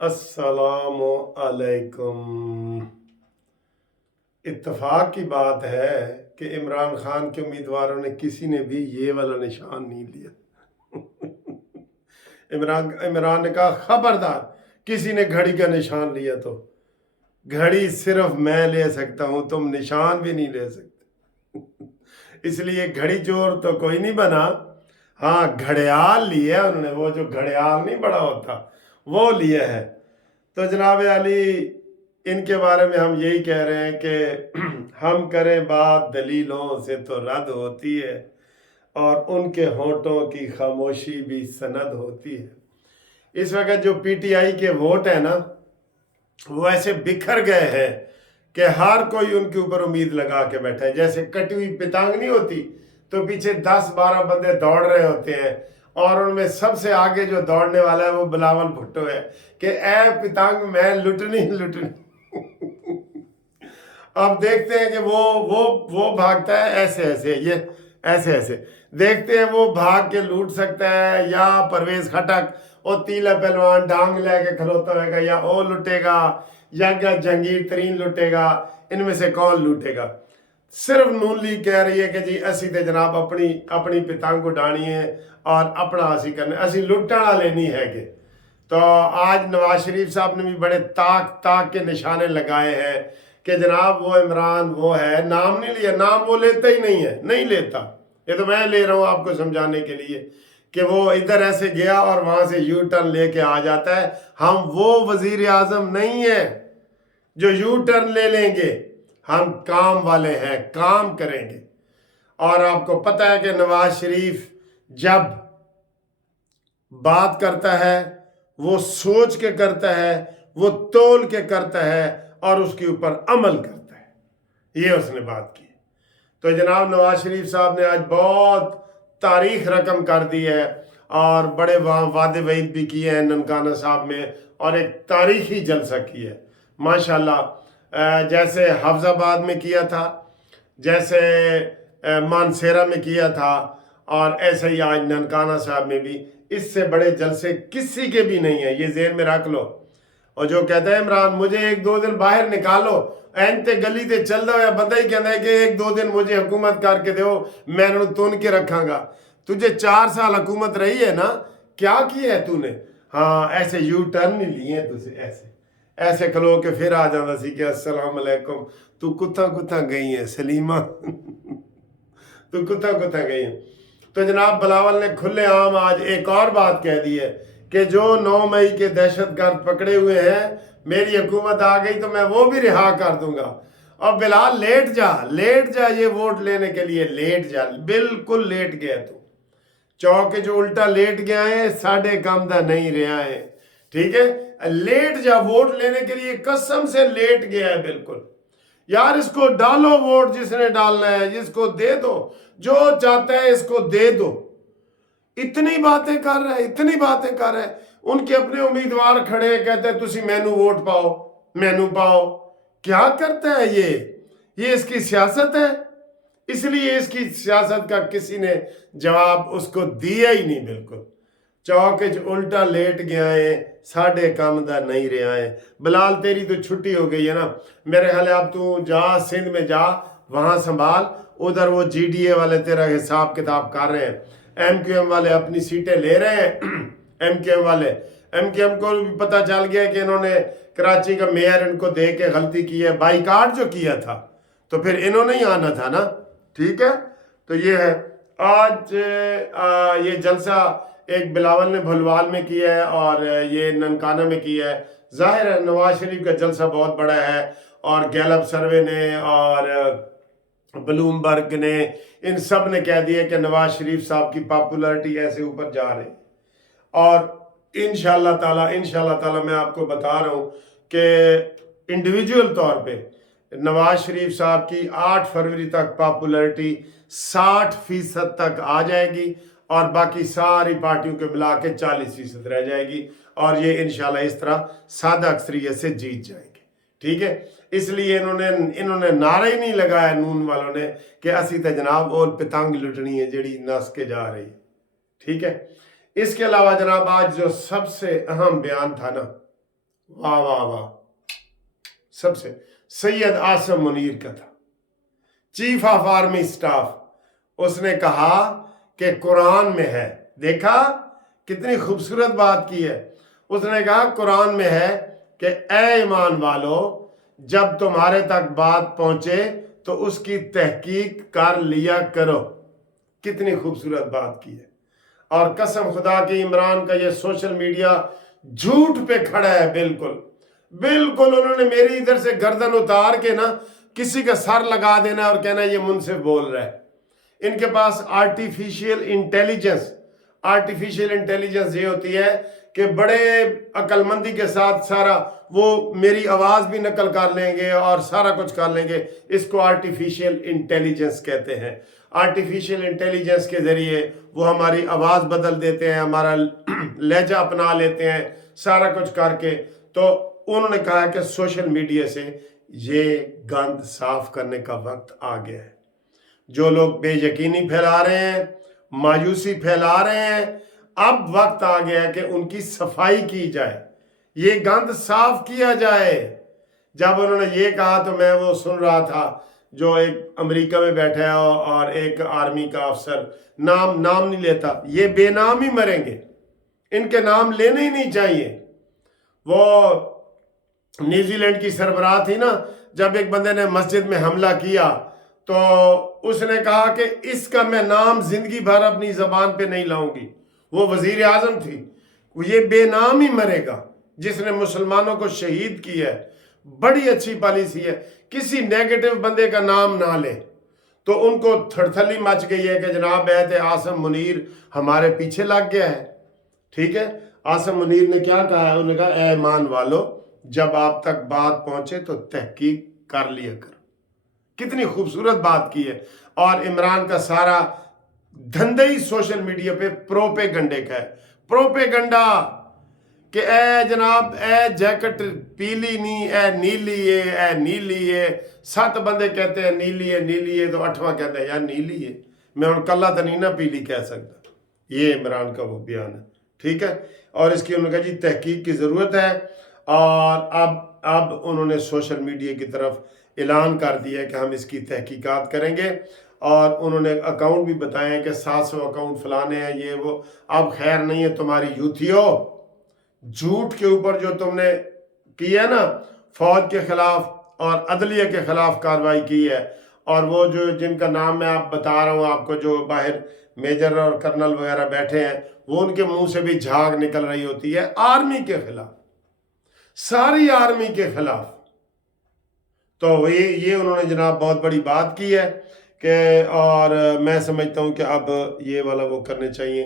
अस्सलामु अलैकुम। इत्तेफाक की बात है कि इमरान खान के उम्मीदवारों ने किसी ने भी ये वाला निशान नहीं लिया। इमरान इमरान ने कहा खबरदार किसी ने घड़ी का निशान लिया तो घड़ी सिर्फ मैं ले सकता हूं, तुम निशान भी नहीं ले सकते। इसलिए घड़ी चोर तो कोई नहीं बना। हाँ, घड़ियाल लिया उन्होंने, वो जो घड़ियाल नहीं बड़ा होता वो लिया है। तो जनाब अली, इनके बारे में हम यही कह रहे हैं कि हम करें बात दलीलों से तो रद्द होती है और उनके होठों की खामोशी भी सनद होती है। इस वक्त जो पीटीआई के वोट है ना, वो ऐसे बिखर गए हैं कि हर कोई उनके ऊपर उम्मीद लगा के बैठा है। जैसे कटी हुई पतंग नहीं होती तो पीछे 10-12 बंदे दौड़ रहे होते हैं और उनमें सबसे आगे जो दौड़ने वाला है वो बिलावल भुट्टो है कि ए पतंग मैं लुटनी लुटनी। अब देखते हैं कि वो भागता है ऐसे ऐसे, ये ऐसे ऐसे देखते हैं वो भाग के लूट सकता है या परवेज खटक और तीला पहलवान डांग लेके खलोता होगा या वो लुटेगा या क्या जहांगीर तरीन लुटेगा। इनमें से कौन लूटेगा? सिर्फ नून लीग कह रही है कि जी असी तो जनाब अपनी अपनी पतंग उड़ानी है और अपना असी करना, असी लुटन वाले नहीं है कि। तो आज नवाज शरीफ साहब ने भी बड़े ताक ताक के निशाने लगाए हैं कि जनाब वो इमरान वो है, नाम नहीं लिया, नाम वो लेता ही नहीं है, नहीं लेता। ये तो मैं ले रहा हूँ आपको समझाने के लिए कि वो इधर ऐसे गया और वहां से यू टर्न लेके आ जाता है। हम वो वजीर आजम नहीं है जो यू टर्न ले लेंगे, हम काम वाले हैं, काम करेंगे। और आपको पता है कि नवाज शरीफ जब बात करता है वो सोच के करता है, वो तोल के करता है और उसके ऊपर अमल करता है। ये उसने बात की। तो जनाब नवाज शरीफ साहब ने आज बहुत तारीख रकम कर दी है और बड़े वादे वईद भी किए हैं ननकाना साहब में और एक तारीखी जलसा की है माशाल्लाह। जैसे हफ्जाबाद में किया था, जैसे मानसेरा में किया था और ऐसे ही आज ननकाना साहब में भी। इससे बड़े जलसे किसी के भी नहीं है, ये जेहन में रख लो। और जो कहता है इमरान मुझे 1-2 दिन बाहर निकालो, एनते गली ते चल दो या बंदा ही कहता है कि 1-2 दिन मुझे हुकूमत करके दो, मैं इन्होंने तुन के रखांगा। तुझे 4 साल हुकूमत रही है ना, क्या किया है तूने? हाँ, ऐसे यू टर्न नहीं लिए तुझे, ऐसे ऐसे खलो के फिर आ जाता सी कि अस्सलाम वालेकुम, तू कुत्ता कुत्ता गई है सलीमा। तू कुत्ता कुत्ता गई है। तो जनाब बिलावल ने खुलेआम आज एक और बात कह दी है कि जो 9 मई के दहशतगर्द पकड़े हुए हैं, मेरी हुकूमत आ गई तो मैं वो भी रिहा कर दूंगा। और बिलाल लेट जा ये वोट लेने के लिए, लेट जा, बिल्कुल लेट गया तू। चौक जो उल्टा लेट गया है, साढ़े काम दा नहीं रहा है, ठीक है? लेट जा वोट लेने के लिए, कसम से लेट गया है बिल्कुल। यार इसको डालो वोट, जिसने डालना है जिसको दे दो, जो चाहता है इसको दे दो। इतनी बातें कर रहा है, इतनी बातें कर रहा है। उनके अपने उम्मीदवार खड़े हैं, कहते हैं तुसी मैनू वोट पाओ, मैनू पाओ। क्या करता है ये इसकी सियासत है। इसलिए इसकी सियासत का किसी ने जवाब उसको दिया ही नहीं। बिल्कुल चौक उल्टा लेट गया है, साढ़े काम दा नहीं रहा है। बिलाल तेरी तो छुट्टी हो गई है ना, मेरे ख्याल अब तू जा सिंध में जा, वहां संभाल। उधर वो जीडीए वाले तेरा हिसाब किताब कर रहे हैं, एमक्यूएम वाले अपनी सीटें ले रहे हैं। एमक्यूएम को भी पता चल गया कि इन्होंने कराची का मेयर इनको दे के गलती की है, बाइकाट जो किया था, तो फिर इन्होंने ही आना था ना, ठीक है? तो ये है आज ये जलसा एक बिलावल ने भुलवाल में किया है और ये ननकाना में किया है। जाहिर है नवाज शरीफ का जलसा बहुत बड़ा है और गैलप सर्वे ने और ब्लूमबर्ग ने, इन सब ने कह दिया कि नवाज शरीफ साहब की पॉपुलैरिटी ऐसे ऊपर जा रही। और इंशाल्लाह ताला मैं आपको बता रहा हूँ कि इंडिविजुअल तौर पे नवाज शरीफ साहब की 8 फरवरी तक पॉपुलैरिटी 60% तक आ जाएगी और बाकी सारी पार्टियों के मिला के 40% रह जाएगी और ये इंशाल्लाह इस तरह सादा अक्सरियत से जीत जाएंगे, ठीक है? इसलिए इन्होंने नारा ही नहीं लगाया नून वालों ने कि असी तो जनाब और पतंग लुटनी है जेड़ी नस के जा रही, ठीक है? इसके अलावा जनाब आज जो सबसे अहम बयान था ना, वाह वाह वाह, सबसे सैयद आसम मुनीर का था, चीफ ऑफ आर्मी स्टाफ। उसने कहा कि कुरान में है, देखा कितनी खूबसूरत बात की है। उसने कहा कुरान में है कि ए ईमान वालो, जब तुम्हारे तक बात पहुंचे तो उसकी तहकीक कर लिया करो। कितनी खूबसूरत बात की है। और कसम खुदा की, इमरान का ये सोशल मीडिया झूठ पे खड़ा है, बिल्कुल बिल्कुल। उन्होंने मेरी इधर से गर्दन उतार के ना किसी का सर लगा देना और कहना ये मुझसे बोल रहा है। इनके पास आर्टिफिशियल इंटेलिजेंस ये होती है कि बड़े अक्लमंदी के साथ सारा वो मेरी आवाज भी नकल कर लेंगे और सारा कुछ कर लेंगे। इसको आर्टिफिशियल इंटेलिजेंस कहते हैं। आर्टिफिशियल इंटेलिजेंस के जरिए वो हमारी आवाज बदल देते हैं, हमारा लहजा अपना लेते हैं, सारा कुछ करके। तो उन्होंने कहा कि सोशल मीडिया से ये गंद साफ करने का वक्त आ गया है। जो लोग बेयकीनी फैला रहे हैं, मायूसी फैला रहे हैं, अब वक्त आ गया है कि उनकी सफाई की जाए, ये गंद साफ किया जाए। जब उन्होंने ये कहा तो मैं वो सुन रहा था, जो एक अमेरिका में बैठा है और एक आर्मी का अफसर, नाम नहीं लेता, ये बेनाम ही मरेंगे, इनके नाम लेने ही नहीं चाहिए। वो न्यूजीलैंड की सरबराह थी ना, जब एक बंदे ने मस्जिद में हमला किया तो उसने कहा कि इसका मैं नाम जिंदगी भर अपनी जबान पे नहीं लाऊंगी। वो वजीर आजम थी। ये बेनाम ही मरेगा जिसने मुसलमानों को शहीद किया है। बड़ी अच्छी पॉलिसी है, किसी नेगेटिव बंदे का नाम ना ले। तो उनको थड़थली मच गई है कि जनाब आसम मुनीर हमारे पीछे लग गया है। ठीक है, आसम मुनीर ने क्या कहा है? उन्होंने कहा ए ईमान वालो, जब आप तक बात पहुंचे तो तहकीक कर लिया करो। कितनी खूबसूरत बात की है। और इमरान का सारा धंधा ही सोशल मीडिया पे प्रोपेगंडे का है। प्रोपेगंडा कि ए जनाब ए जैकेट पीली नहीं, ए नीली है, ए नीली है। 7 बंदे कहते हैं नीली है, तो 8वां कहता है यार नीली है, मैं उन कल्ला तो नहीं ना पीली कह सकता। ये इमरान का वो बयान है। ठीक है, और इसकी उन्होंने कहा जी तहकीक की ज़रूरत है। और अब उन्होंने सोशल मीडिया की तरफ ऐलान कर दिया कि हम इसकी तहकीकात करेंगे। और उन्होंने अकाउंट भी बताए हैं कि 700 अकाउंट फलाने हैं, ये वो। अब खैर नहीं है तुम्हारी यूथियो, झूठ के ऊपर जो तुमने की है ना, फौज के खिलाफ और अदलिया के खिलाफ कार्रवाई की है। और वो जो जिनका नाम मैं आप बता रहा हूँ आपको, जो बाहर मेजर और कर्नल वगैरह बैठे हैं, वो उनके मुंह से भी झाग निकल रही होती है आर्मी के खिलाफ, सारी आर्मी के खिलाफ। तो ये उन्होंने जनाब बहुत बड़ी बात की है कि, और मैं समझता हूँ कि अब ये वाला वो करने चाहिए।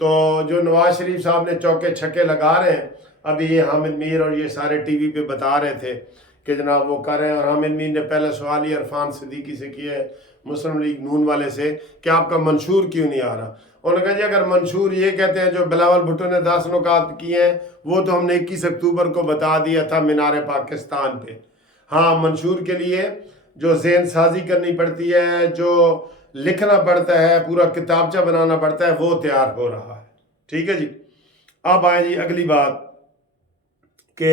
तो जो नवाज शरीफ साहब ने चौके छक्के लगा रहे हैं, अभी ये हामिद मीर और ये सारे टीवी पे बता रहे थे कि जनाब वो कर रहे हैं। और हामिद मीर ने पहला सवाल ही इरफान सिद्दीकी से किया है, मुस्लिम लीग नून वाले से, कि आपका मंशूर क्यों नहीं आ रहा। उन्होंने कहा जी अगर मंशूर ये कहते हैं जो बिलावल भुट्टो ने 10 नुकात किए हैं, वो तो हमने 21 अक्टूबर को बता दिया था मीनार पाकिस्तान पे। हाँ, मंशूर के लिए जो ज़हन साजी करनी पड़ती है, जो लिखना पड़ता है, पूरा किताबचा बनाना पड़ता है, वो तैयार हो रहा है। ठीक है जी। अब आए जी अगली बात कि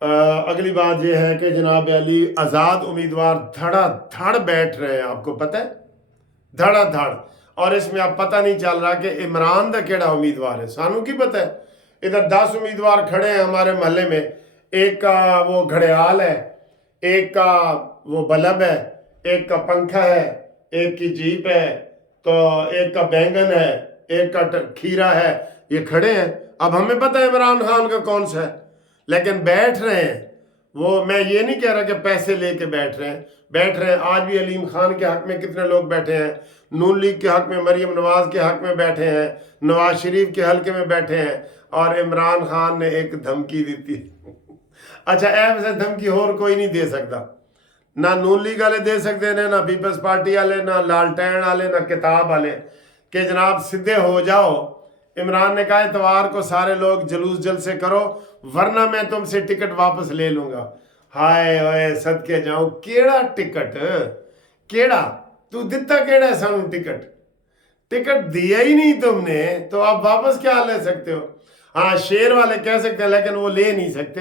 अगली बात यह है कि जनाब अली आज़ाद उम्मीदवार धड़ाधड़ बैठ रहे हैं, आपको पता है, धड़ाधड़। और इसमें अब पता नहीं चल रहा कि इमरान दा केड़ा उम्मीदवार है, सानू की पता है। इधर 10 उम्मीदवार खड़े हैं हमारे महल्ले में, एक का वो घड़ियाल है, एक का वो बल्ब है, एक का पंखा है, एक की जीप है, तो एक का बैंगन है, एक का खीरा है। ये खड़े हैं। अब हमें पता है इमरान खान का कौन सा है, लेकिन बैठ रहे हैं वो। मैं ये नहीं कह रहा कि पैसे लेके बैठ रहे हैं। आज भी अलीम खान के हक में कितने लोग बैठे हैं, नून लीग के हक में, मरियम नवाज के हक में बैठे हैं, नवाज शरीफ के हल्के में बैठे हैं। और इमरान खान ने एक धमकी दी थी अच्छा, ऐसे धमकी और कोई नहीं दे सकता, ना नून लीग वाले दे सकते ने, ना पीपल्स पार्टी वाले, ना लालटेन वाले, ना किताब वाले, कि जनाब सीधे हो जाओ। इमरान ने कहा इतवार को सारे लोग जलूस जलसे करो, वरना मैं तुमसे टिकट वापस ले लूंगा। हाय ओए सदके जाऊं, केड़ा टिकट, केड़ा तू दिता केड़ा सानू टिकट दिया ही नहीं तुमने, तो आप वापस क्या ले सकते हो। हाँ, शेयर वाले कह सकते हैं लेकिन वो ले नहीं सकते।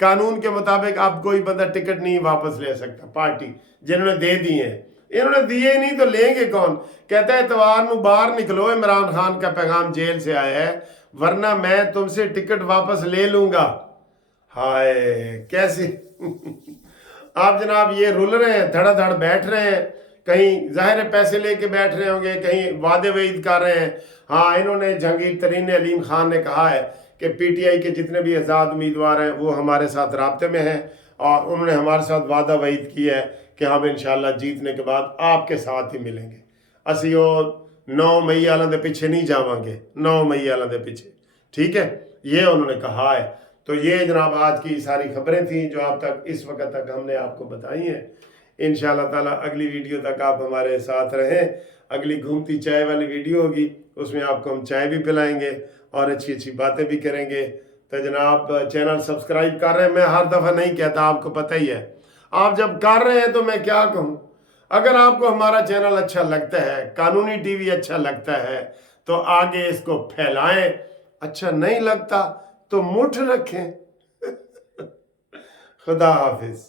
कानून के मुताबिक अब कोई बंदा टिकट नहीं वापस ले सकता। पार्टी जिन्होंने दे दिए हैं, इन्होंने दिए ही नहीं तो लेंगे कौन। कहता है इतवार में बाहर निकलो, इमरान खान का पैगाम जेल से आया है, वरना मैं तुमसे टिकट वापस ले लूंगा। हाय कैसे आप जनाब ये रुल रहे हैं, धड़ाधड़ बैठ रहे हैं, कहीं जाहिर है पैसे लेके बैठ रहे होंगे, कहीं वादे वईद कर रहे हैं। हाँ, इन्होंने जहांगीर तरीन अलीम खान ने कहा है कि पीटीआई के जितने भी आज़ाद उम्मीदवार हैं वो हमारे साथ राब्ते में हैं, और उन्होंने हमारे साथ वादा वईद किया है कि हम इंशाल्लाह जीतने के बाद आपके साथ ही मिलेंगे। असी वो 9 मई वालों के पीछे नहीं जावांगे, 9 मई वालों के पीछे, ठीक है, ये उन्होंने कहा है। तो ये जनाब आज की सारी खबरें थी जो आप तक इस वक्त तक हमने आपको बताई हैं। इंशाल्लाह ताला अगली वीडियो तक आप हमारे साथ रहें। अगली घूमती चाय वाली वीडियो होगी, उसमें आपको हम चाय भी पिलाएंगे और अच्छी अच्छी बातें भी करेंगे। तो जनाब चैनल सब्सक्राइब कर रहे हैं, मैं हर दफ़ा नहीं कहता, आपको पता ही है। आप जब कर रहे हैं तो मैं क्या कहूँ। अगर आपको हमारा चैनल अच्छा लगता है, कानूनी टीवी अच्छा लगता है, तो आगे इसको फैलाएं। अच्छा नहीं लगता तो मुठ रखें। खुदा हाफिज।